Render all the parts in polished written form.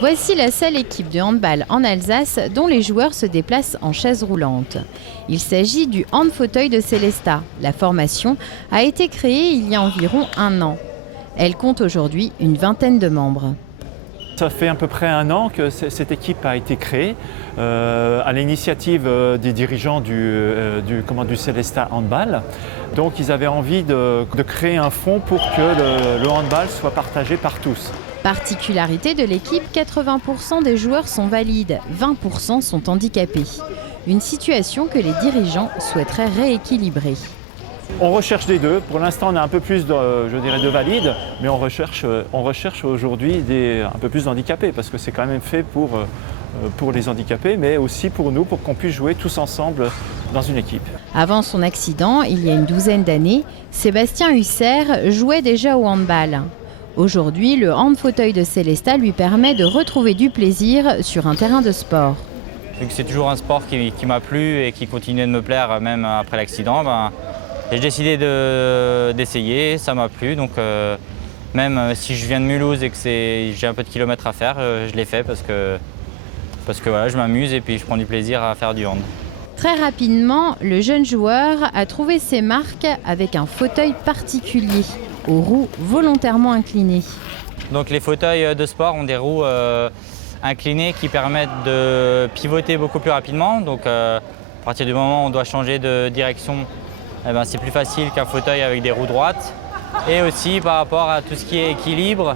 Voici la seule équipe de handball en Alsace dont les joueurs se déplacent en chaise roulante. Il s'agit du hand-fauteuil de Célestat. La formation a été créée il y a environ 1 an. Elle compte aujourd'hui une vingtaine de membres. Ça fait à peu près 1 an que cette équipe a été créée à l'initiative des dirigeants du Célestat Handball. Donc ils avaient envie de créer un fonds pour que le handball soit partagé par tous. Particularité de l'équipe, 80% des joueurs sont valides, 20% sont handicapés. Une situation que les dirigeants souhaiteraient rééquilibrer. On recherche les deux. Pour l'instant, on a un peu plus de valides, mais on recherche aujourd'hui un peu plus d'handicapés, parce que c'est quand même fait pour les handicapés, mais aussi pour nous, pour qu'on puisse jouer tous ensemble dans une équipe. Avant son accident, il y a une douzaine d'années, Sébastien Husser jouait déjà au handball. Aujourd'hui, le hand-fauteuil de Célestat lui permet de retrouver du plaisir sur un terrain de sport. Vu que c'est toujours un sport qui m'a plu et qui continue de me plaire même après l'accident, j'ai décidé d'essayer, ça m'a plu. Donc même si je viens de Mulhouse et que j'ai un peu de kilomètres à faire, je l'ai fait parce que voilà, je m'amuse et puis je prends du plaisir à faire du hand. Très rapidement, le jeune joueur a trouvé ses marques avec un fauteuil particulier, aux roues volontairement inclinées. Donc les fauteuils de sport ont des roues inclinées qui permettent de pivoter beaucoup plus rapidement. Donc à partir du moment où on doit changer de direction, c'est plus facile qu'un fauteuil avec des roues droites. Et aussi par rapport à tout ce qui est équilibre,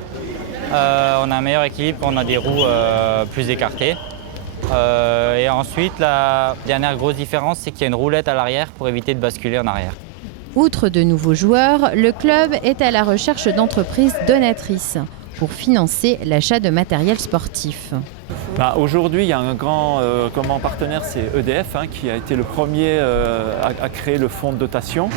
on a un meilleur équilibre quand on a des roues plus écartées. Et ensuite, la dernière grosse différence, c'est qu'il y a une roulette à l'arrière pour éviter de basculer en arrière. Outre de nouveaux joueurs, le club est à la recherche d'entreprises donatrices pour financer l'achat de matériel sportif. Aujourd'hui, il y a un grand partenaire, c'est EDF, qui a été le premier à créer le fonds de dotation.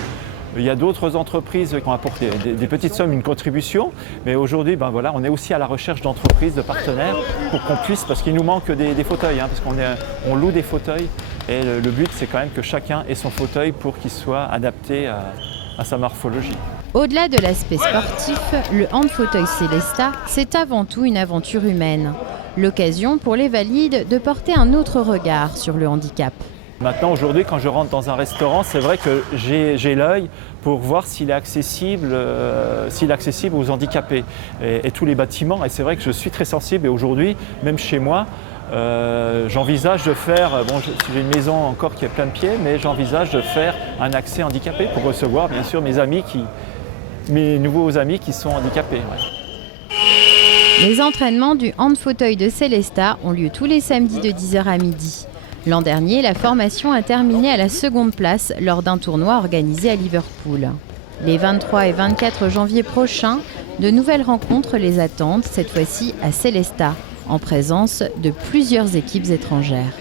Il y a d'autres entreprises qui ont apporté des petites sommes, une contribution, mais aujourd'hui, on est aussi à la recherche d'entreprises, de partenaires, pour qu'on puisse, parce qu'il nous manque des fauteuils, parce qu'on loue des fauteuils, et le but, c'est quand même que chacun ait son fauteuil pour qu'il soit adapté à sa morphologie. Au-delà de l'aspect sportif, le hand-fauteuil Célestat, c'est avant tout une aventure humaine. L'occasion pour les valides de porter un autre regard sur le handicap. Maintenant, aujourd'hui, quand je rentre dans un restaurant, c'est vrai que j'ai l'œil pour voir s'il est accessible aux handicapés et tous les bâtiments. Et c'est vrai que je suis très sensible. Et aujourd'hui, même chez moi, j'envisage de faire, j'ai une maison encore qui est plein de pieds, mais j'envisage de faire un accès handicapé pour recevoir bien sûr mes nouveaux amis qui sont handicapés. Ouais. Les entraînements du hand-fauteuil de Célestat ont lieu tous les samedis de 10h à midi. L'an dernier, la formation a terminé à la 2e place lors d'un tournoi organisé à Liverpool. Les 23 et 24 janvier prochains, de nouvelles rencontres les attendent, cette fois-ci à Célestat, en présence de plusieurs équipes étrangères.